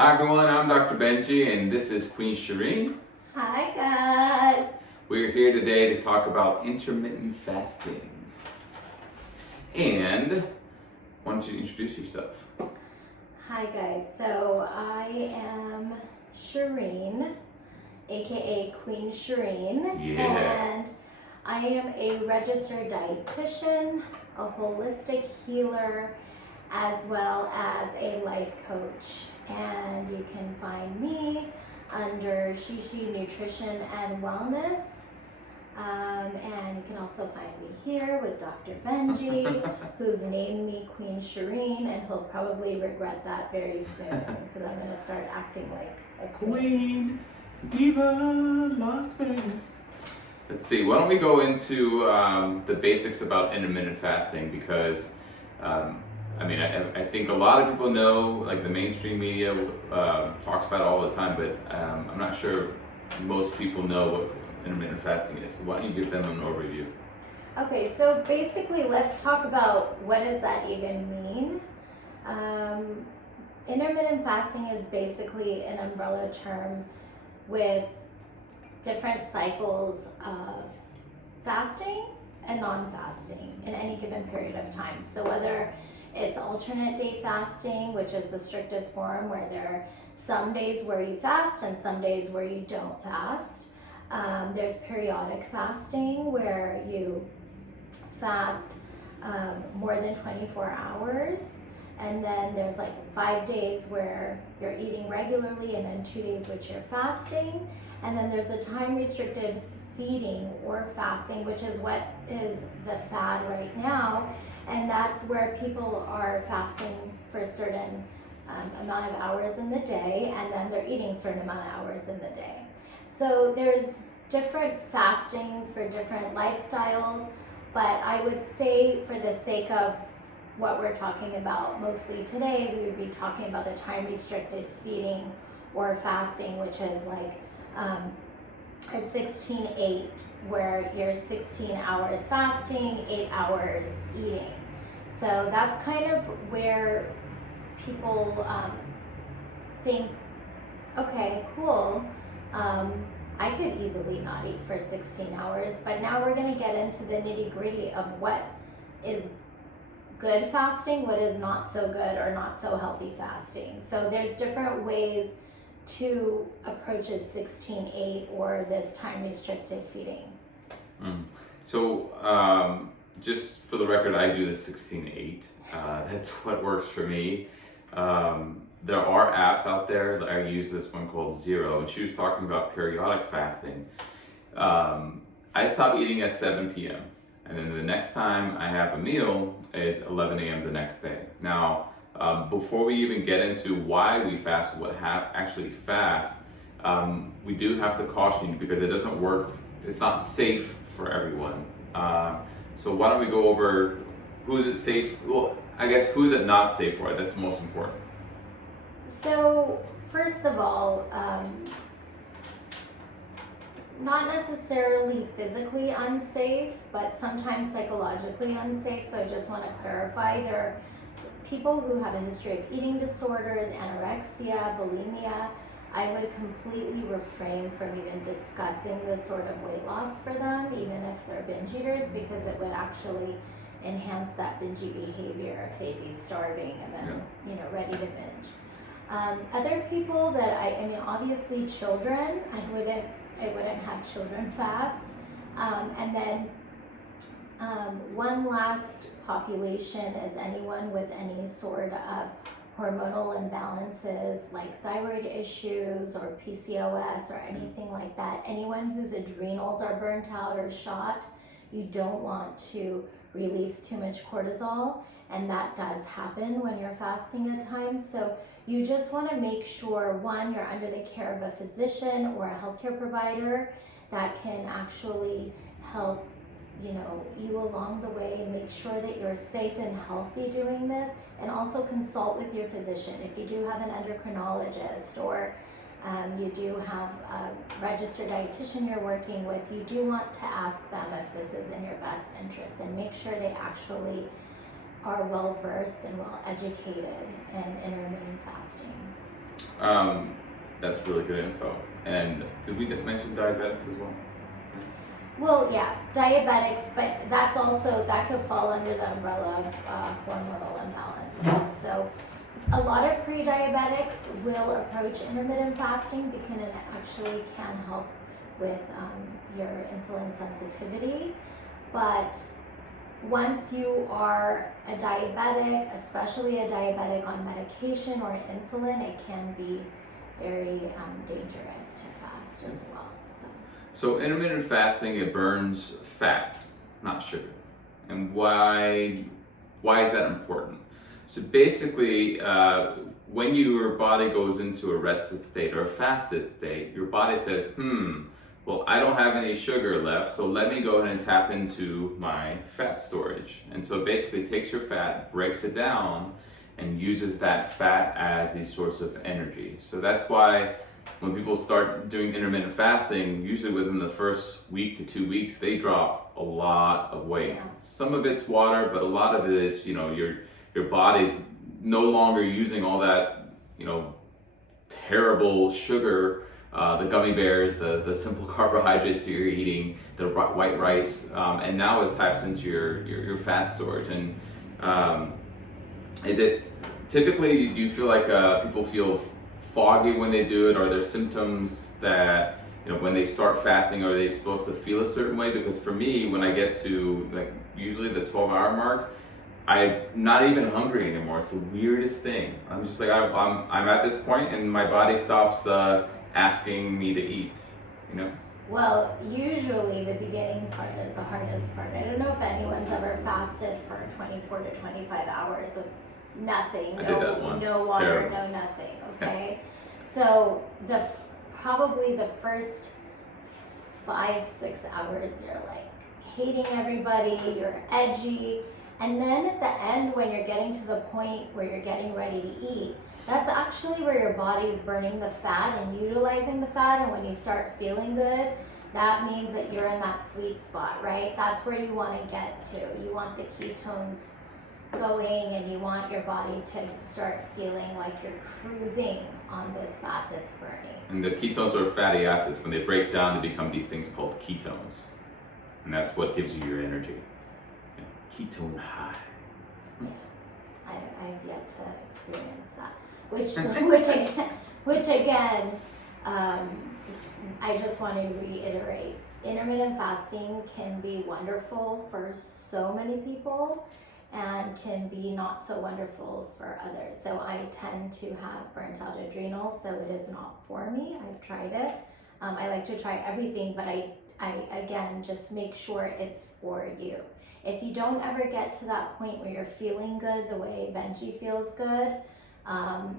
Hi everyone, I'm Dr. Benji and this is Queen Shireen. Hi guys! We're here today to talk about intermittent fasting. And why don't you introduce yourself? Hi guys, so I am Shireen, aka Queen Shireen, and I am a registered dietitian, a holistic healer, as well as a life coach. And you can find me under Shishi Nutrition and Wellness. And you can also find me here with Dr. Benji, who's named me Queen Shireen, and he'll probably regret that very soon because I'm going to start acting like a Queen Diva Las Vegas. Let's see, why don't we go into the basics about intermittent fasting because I think a lot of people know, like the mainstream media talks about it all the time, but I'm not sure most people know what intermittent fasting is. So why don't you give them an overview? Okay, so basically let's talk about what does that even mean. Intermittent fasting is basically an umbrella term with different cycles of fasting and non-fasting in any given period of time. So whether it's alternate day fasting, which is the strictest form where there are some days where you fast and some days where you don't fast. There's periodic fasting where you fast more than 24 hours. And then there's like 5 days where you're eating regularly and then 2 days which you're fasting. And then there's a time restricted feeding or fasting, which is what is the fad right now. And that's where people are fasting for a certain amount of hours in the day, and then they're eating a certain amount of hours in the day. So there's different fastings for different lifestyles, but I would say for the sake of what we're talking about mostly today, we would be talking about the time restricted feeding or fasting, which is like a 16-8, where you're 16 hours fasting, 8 hours eating. So that's kind of where people think, okay, cool, I could easily not eat for 16 hours, but now we're gonna get into the nitty gritty of what is good fasting, what is not so good or not so healthy fasting. So there's different ways to approach a 16-8 or this time restricted feeding. So just for the record, I do the 16-8. That's what works for me. There are apps out there that I use this one called Zero, and she was talking about periodic fasting. I stop eating at 7 p.m. and then the next time I have a meal is 11 a.m. the next day. Now, before we even get into why we fast, what actually fast, we do have to caution you because it doesn't work. It's not safe for everyone. So why don't we go over who's it safe? Well, I guess who's it not safe for? That's most important. So first of all, not necessarily physically unsafe, but sometimes psychologically unsafe. So I just want to clarify, there are people who have a history of eating disorders, anorexia, bulimia. I would completely refrain from even discussing this sort of weight loss for them, even if they're binge eaters, because it would actually enhance that bingy behavior if they'd be starving and then ready to binge. Other people that I mean, obviously children, I wouldn't have children fast. And then one last population is anyone with any sort of hormonal imbalances like thyroid issues or PCOS or anything like that. Anyone whose adrenals are burnt out or shot, you don't want to release too much cortisol, and that does happen when you're fasting at times. So you just want to make sure, one, you're under the care of a physician or a healthcare provider that can actually help you along the way and make sure that you're safe and healthy doing this, and also consult with your physician. If you do have an endocrinologist or you do have a registered dietitian you're working with, you do want to ask them if this is in your best interest and make sure they actually are well versed and well educated in intermittent fasting. That's really good info. And did we mention diabetics as well? Well, yeah, diabetics, but that could fall under the umbrella of hormonal imbalances. So a lot of pre-diabetics will approach intermittent fasting because it actually can help with your insulin sensitivity. But once you are a diabetic, especially a diabetic on medication or insulin, it can be very dangerous to fast as well. So intermittent fasting, it burns fat, not sugar. And why is that important? So basically, when your body goes into a rested state or a fasted state, your body says, well, I don't have any sugar left, so let me go ahead and tap into my fat storage. And so it basically takes your fat, breaks it down, and uses that fat as the source of energy. So that's why when people start doing intermittent fasting, usually within the first week to 2 weeks, they drop a lot of weight. Yeah. Some of it's water, but a lot of it is, your body's no longer using all that, terrible sugar, the gummy bears, the simple carbohydrates that you're eating, the white rice, and now it taps into your fat storage. And is it typically, do you feel like people feel foggy when they do it? Are there symptoms that, when they start fasting, are they supposed to feel a certain way? Because for me, when I get to usually the 12-hour mark, I'm not even hungry anymore. It's the weirdest thing. I'm just like, I'm at this point and my body stops asking me to eat, Well, usually the beginning part is the hardest part. I don't know if anyone's ever fasted for 24 to 25 hours with nothing, I did that once. no water, Terrible. no nothing, okay? So probably the first 5-6 hours, you're like hating everybody, you're edgy. And then at the end, when you're getting to the point where you're getting ready to eat, that's actually where your body is burning the fat and utilizing the fat. And when you start feeling good, that means that you're in that sweet spot, right? That's where you want to get to. You want the ketones going and you want your body to start feeling like you're cruising on this fat that's burning. And the ketones are fatty acids. When they break down, they become these things called ketones. And that's what gives you your energy. Ketone high. Yeah, I've yet to experience that. Which again, I just want to reiterate, intermittent fasting can be wonderful for so many people and can be not so wonderful for others. So I tend to have burnt out adrenals, so it is not for me. I've tried it. I like to try everything, but I again, just make sure it's for you. If you don't ever get to that point where you're feeling good the way Benji feels good, and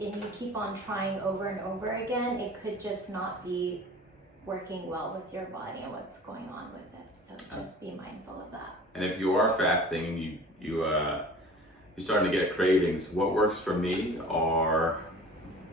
you keep on trying over and over again, it could just not be working well with your body and what's going on with it. So just be mindful of that. And if you are fasting and you're starting to get cravings, what works for me are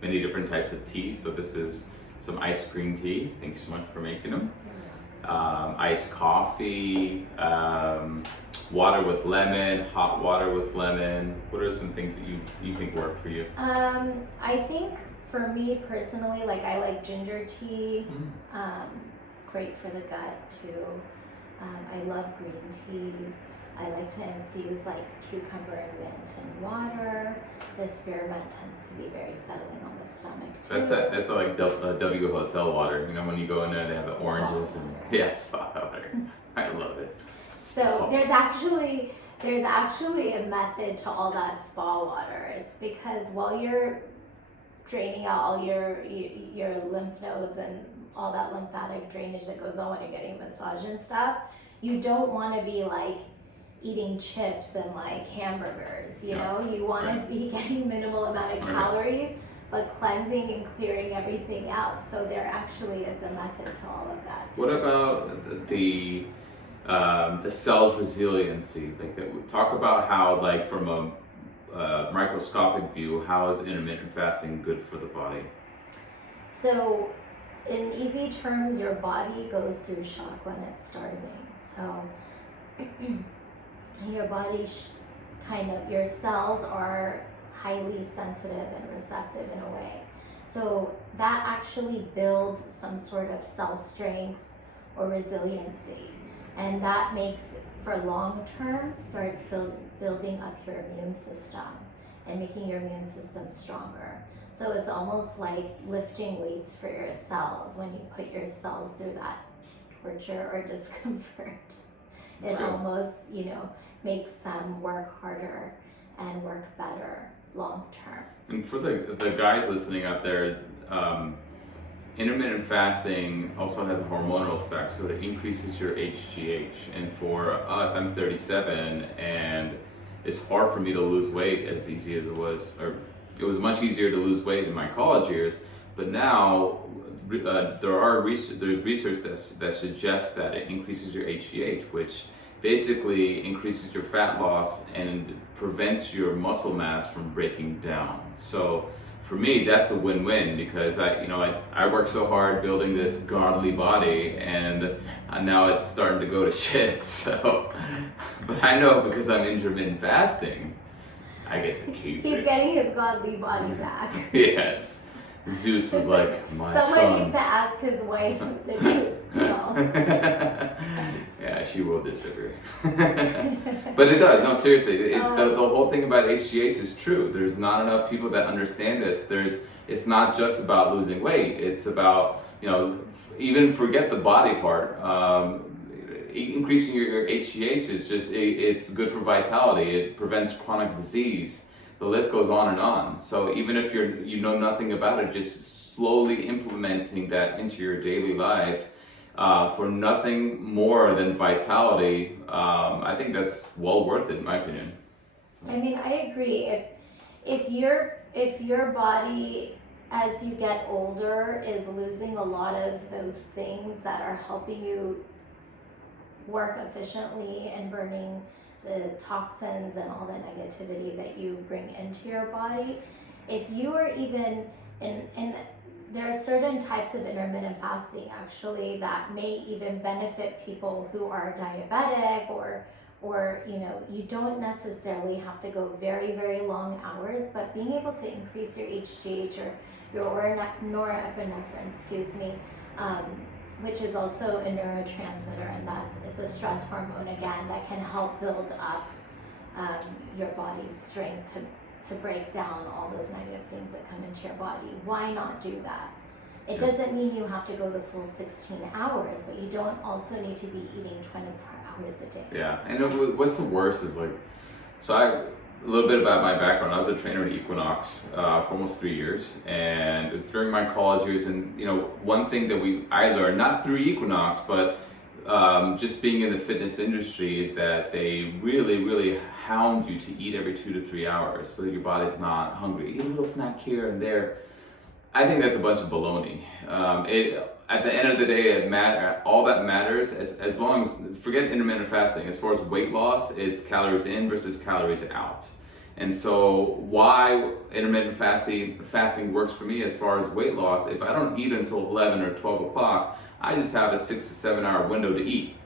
many different types of tea. So this is some iced green tea. Thank you so much for making them. Iced coffee, water with lemon, hot water with lemon. What are some things that you think work for you? I think for me personally, I like ginger tea. Great for the gut too. I love green teas. I like to infuse cucumber and mint in water. The spearmint tends to be very settling on the stomach too. That's like W Hotel water. When you go in there, they have the oranges and spa water. I love it. So there's actually a method to all that spa water. It's because while you're draining out all your lymph nodes and all that lymphatic drainage that goes on when you're getting a massage and stuff, you don't want to be eating chips and hamburgers, you know? You want to be getting minimal amount of calories, but cleansing and clearing everything out. So there actually is a method to all of that too. What about the cell's resiliency? Talk about how, from a microscopic view, how is intermittent fasting good for the body? So in easy terms, your body goes through shock when it's starving. So your body your cells are highly sensitive and receptive in a way. So that actually builds some sort of cell strength or resiliency. And that makes, for long term, starts building up your immune system and making your immune system stronger. So it's almost like lifting weights for your cells. When you put your cells through that torture or discomfort, it almost, makes them work harder and work better long term. And for the guys listening out there, intermittent fasting also has a hormonal effect, so it increases your HGH. And for us, I'm 37, and it's hard for me to lose weight as easy as it was, or it was much easier to lose weight in my college years. But now there's research that suggests that it increases your HGH, which basically increases your fat loss and prevents your muscle mass from breaking down. So for me, that's a win-win, because I worked so hard building this godly body, and now it's starting to go to shit. So, but I know because I'm intermittent fasting, I get to keep it. He's getting his godly body back. Yes. Zeus was like, my Someone son. needs to ask his wife the truth. Yeah, she will disagree. But it does. No, seriously. It's the whole thing about HGH is true. There's not enough people that understand this. It's not just about losing weight. It's about, even forget the body part. Increasing your HGH is just, it's good for vitality. It prevents chronic disease. The list goes on and on. So even if you know nothing about it, just slowly implementing that into your daily life for nothing more than vitality, I think that's well worth it, in my opinion. I mean, I agree. If your body, as you get older, is losing a lot of those things that are helping you work efficiently and burning the toxins and all the negativity that you bring into your body, if you are even in there are certain types of intermittent fasting actually that may even benefit people who are diabetic, or you don't necessarily have to go very, very long hours, but being able to increase your HGH or your norepinephrine, which is also a neurotransmitter, and it's a stress hormone again that can help build up your body's strength to break down all those negative things that come into your body. Why not do that? It doesn't mean you have to go the full 16 hours, but you don't also need to be eating 24 hours a day. Yeah, and what's the worst is a little bit about my background. I was a trainer at Equinox for almost 3 years, and it was during my college years. And one thing that I learned, not through Equinox, but just being in the fitness industry, is that they really, really hound you to eat every 2 to 3 hours so that your body's not hungry. Eat a little snack here and there. I think that's a bunch of baloney. At the end of the day, all that matters, as long as, forget intermittent fasting, as far as weight loss, it's calories in versus calories out. And so why intermittent fasting works for me as far as weight loss, if I don't eat until 11 or 12 o'clock, I just have a 6 to 7 hour window to eat.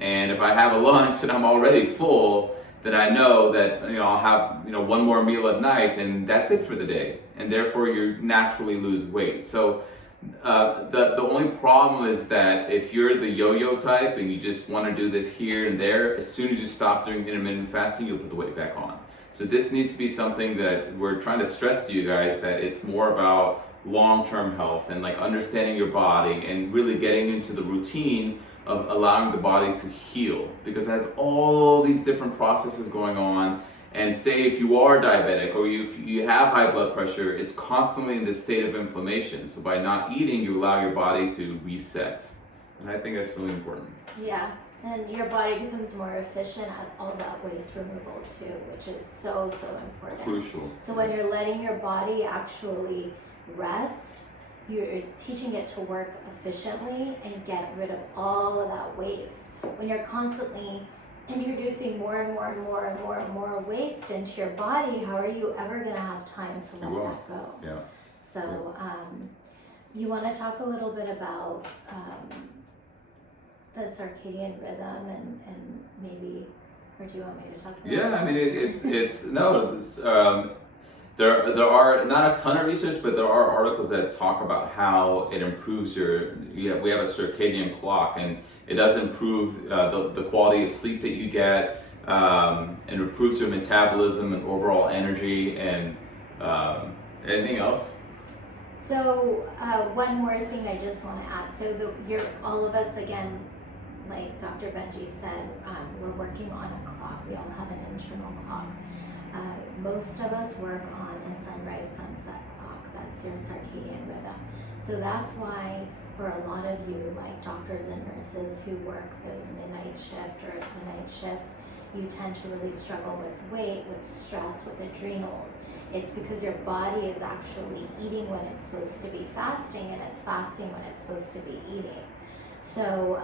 And if I have a lunch and I'm already full, then I know that I'll have one more meal at night, and that's it for the day. And therefore you naturally lose weight. So the only problem is that if you're the yo-yo type and you just want to do this here and there, as soon as you stop doing intermittent fasting, you'll put the weight back on. So this needs to be something that we're trying to stress to you guys, that it's more about long-term health and understanding your body and really getting into the routine of allowing the body to heal, because it has all these different processes going on. And say if you are diabetic or if you have high blood pressure, it's constantly in this state of inflammation. So by not eating, you allow your body to reset. And I think that's really important. Yeah, and your body becomes more efficient at all that waste removal too, which is so, so important. Crucial. So when you're letting your body actually rest, you're teaching it to work efficiently and get rid of all of that waste. When you're constantly introducing more and more and more and more and more waste into your body, how are you ever going to have time to let that go? Yeah. So you want to talk a little bit about the circadian rhythm and maybe, or do you want me to talk about Yeah, I mean, There are not a ton of research, but there are articles that talk about how it improves we have a circadian clock, and it does improve the quality of sleep that you get, and improves your metabolism and overall energy. And anything else? So one more thing I just want to add. So all of us, again, like Dr. Benji said, we're working on a clock. We all have an internal clock. Most of us work on a sunrise-sunset clock. That's your circadian rhythm. So that's why for a lot of you, like doctors and nurses who work the midnight shift or the night shift, you tend to really struggle with weight, with stress, with adrenals. It's because your body is actually eating when it's supposed to be fasting, and it's fasting when it's supposed to be eating. So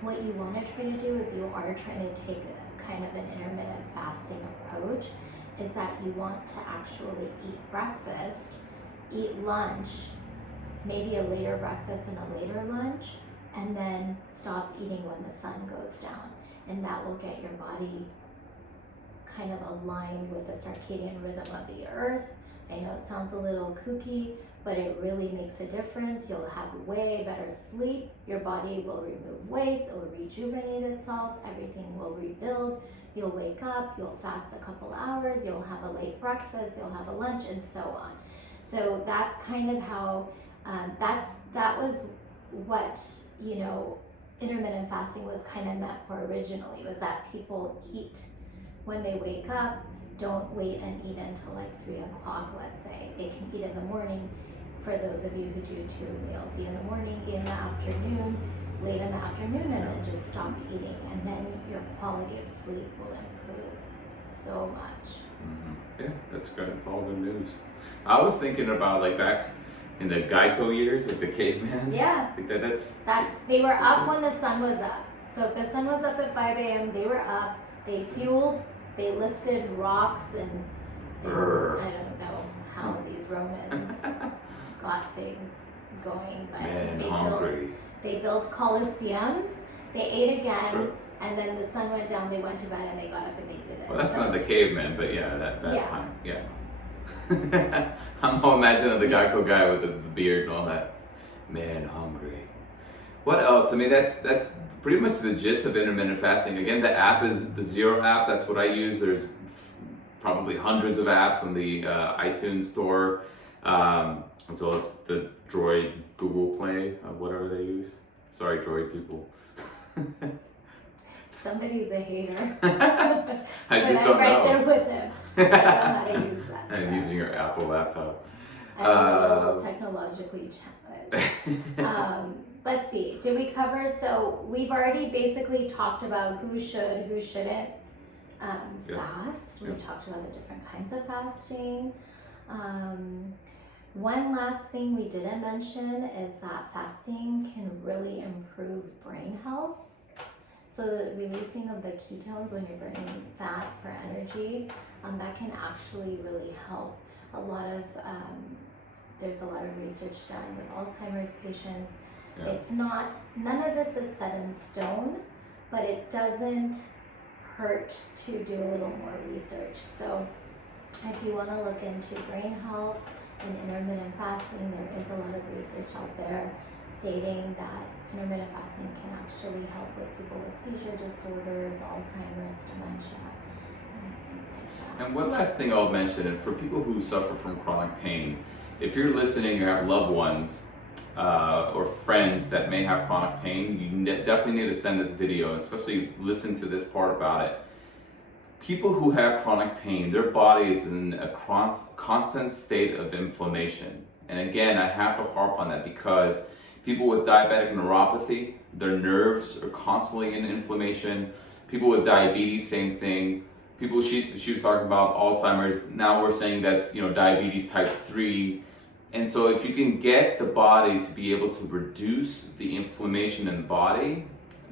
what you want to try to do if you are trying to take a kind of an intermittent fasting approach is that you want to actually eat breakfast, eat lunch, maybe a later breakfast and a later lunch, and then stop eating when the sun goes down. And that will get your body kind of aligned with the circadian rhythm of the earth. I know it sounds a little kooky, but it really makes a difference. You'll have way better sleep. Your body will remove waste, it will rejuvenate itself, everything will rebuild. You'll wake up, you'll fast a couple hours, you'll have a late breakfast, you'll have a lunch, and so on. So that's kind of how, that was what, intermittent fasting was kind of meant for originally, was that people eat when they wake up. Don't wait and eat until like 3 o'clock, let's say. They can eat in the morning. For those of you who do 2 meals, eat in the morning, eat in the afternoon, late in the afternoon, and then just stop eating. And then your quality of sleep will improve so much. Mm-hmm. Yeah, that's good. It's all good news. I was thinking about like back in the Geico years, like the caveman. Yeah. Like that's they were up when the sun was up. So if the sun was up at 5 a.m., they were up. They fueled. They lifted rocks and I don't know how these Romans got things going, but they built coliseums. They ate again, and then the sun went down. They went to bed and they got up and they did it. Well, that's not the caveman, but yeah, that time, yeah. I'm all imagining the Geico guy with the beard and all that. Man, hungry. What else? I mean, that's pretty much the gist of intermittent fasting. Again, the app is the Zero app. That's what I use. There's probably hundreds of apps on the iTunes store, as well as the Droid Google Play, whatever they use. Sorry, Droid people. Somebody's a hater. I just don't know. I'm right there with him. I don't know how to use that. And using your Apple laptop. I'm a little technologically challenged. Let's see, did we cover, so we've already basically talked about who should, who shouldn't fast. We talked about the different kinds of fasting. One last thing we didn't mention is that fasting can really improve brain health. So the releasing of the ketones when you're burning fat for energy, that can actually really help. There's a lot of research done with Alzheimer's patients. Yeah. It's not, none of this is set in stone, but it doesn't hurt to do a little more research. So if you want to look into brain health and intermittent fasting, there is a lot of research out there stating that intermittent fasting can actually help with people with seizure disorders, Alzheimer's, dementia, and things like that. And one last thing I'll mention, and for people who suffer from chronic pain, if you're listening or have loved ones or friends that may have chronic pain, you definitely need to send this video, especially listen to this part about it. People who have chronic pain, their body is in a constant state of inflammation. And again, I have to harp on that because people with diabetic neuropathy, their nerves are constantly in inflammation. People with diabetes, same thing. People, she was talking about Alzheimer's, now we're saying that's, diabetes type 3. And so if you can get the body to be able to reduce the inflammation in the body,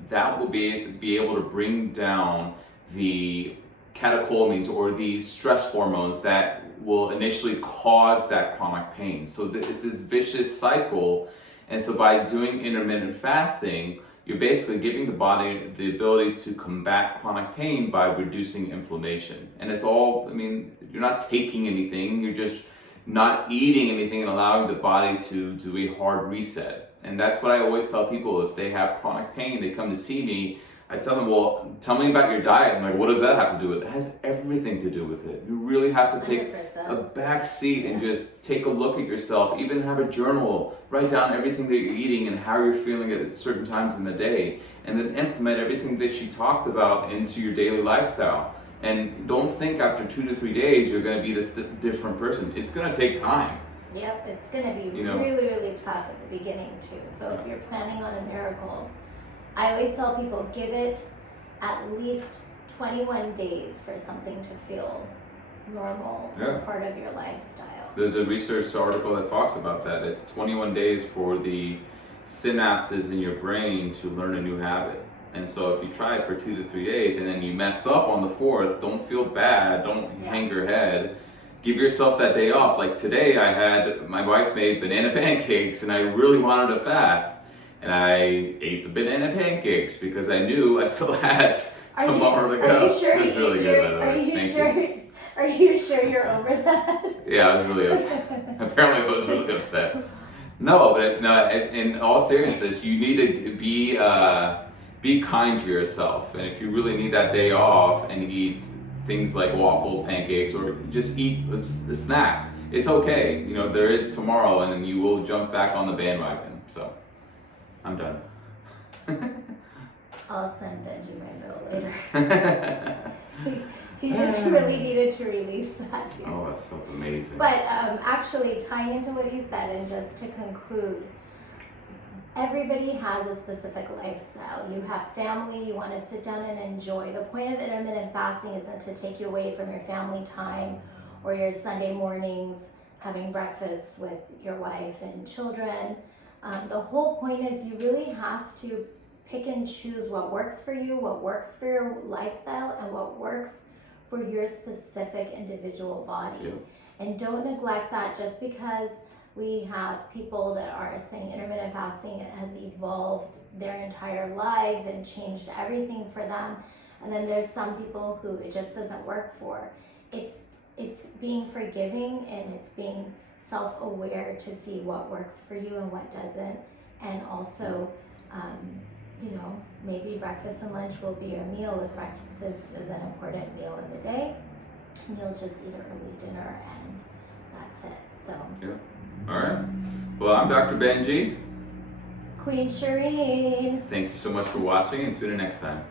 that will be able to bring down the catecholamines or the stress hormones that will initially cause that chronic pain. So it's this vicious cycle. And so by doing intermittent fasting, you're basically giving the body the ability to combat chronic pain by reducing inflammation. And it's all, I mean, you're not taking anything, you're just not eating anything and allowing the body to do a hard reset. And that's what I always tell people. If they have chronic pain, they come to see me, I tell them, well, tell me about your diet. I'm like, what does that have to do with it? It has everything to do with it. You really have to take 100%. a back seat and just take a look at yourself. Even have a journal, write down everything that you're eating and how you're feeling at certain times in the day, and then implement everything that she talked about into your daily lifestyle. And don't think after 2 to 3 days you're going to be this different person. It's going to take time. Yep, it's going to be You know? really, really tough at the beginning too. So if you're planning on a miracle, I always tell people, give it at least 21 days for something to feel normal or Yeah. part of your lifestyle. There's a research article that talks about that. It's 21 days for the synapses in your brain to learn a new habit. And so if you try it for 2 to 3 days and then you mess up on the 4th, don't feel bad, don't hang your head. Give yourself that day off. Like today my wife made banana pancakes and I really wanted to fast. And I ate the banana pancakes because I knew I still had tomorrow to go. Are you sure? That's really good, by the way. Thank you. Are you sure you're over that? Yeah, I was really upset. Apparently, I was really upset. No, but no. In all seriousness, you need to be kind to yourself. And if you really need that day off and eat things like waffles, pancakes, or just eat a snack, it's okay. You know, there is tomorrow, and then you will jump back on the bandwagon. So, I'm done. I'll send Benji my bill later. He just really needed to release that. Oh, that felt amazing. But actually, tying into what he said, and just to conclude, everybody has a specific lifestyle. You have family, you want to sit down and enjoy. The point of intermittent fasting isn't to take you away from your family time or your Sunday mornings having breakfast with your wife and children. The whole point is you really have to pick and choose what works for you, what works for your lifestyle, and what works for your specific individual body. Yep. And don't neglect that just because we have people that are saying intermittent fasting has evolved their entire lives and changed everything for them. And then there's some people who it just doesn't work for. It's being forgiving and it's being self-aware to see what works for you and what doesn't. And also, maybe breakfast and lunch will be your meal if breakfast is an important meal in the day. And you'll just eat an early dinner and that's it. So. Yeah. All right. Well, I'm Dr. Benji. Queen Shireen. Thank you so much for watching and tune in next time.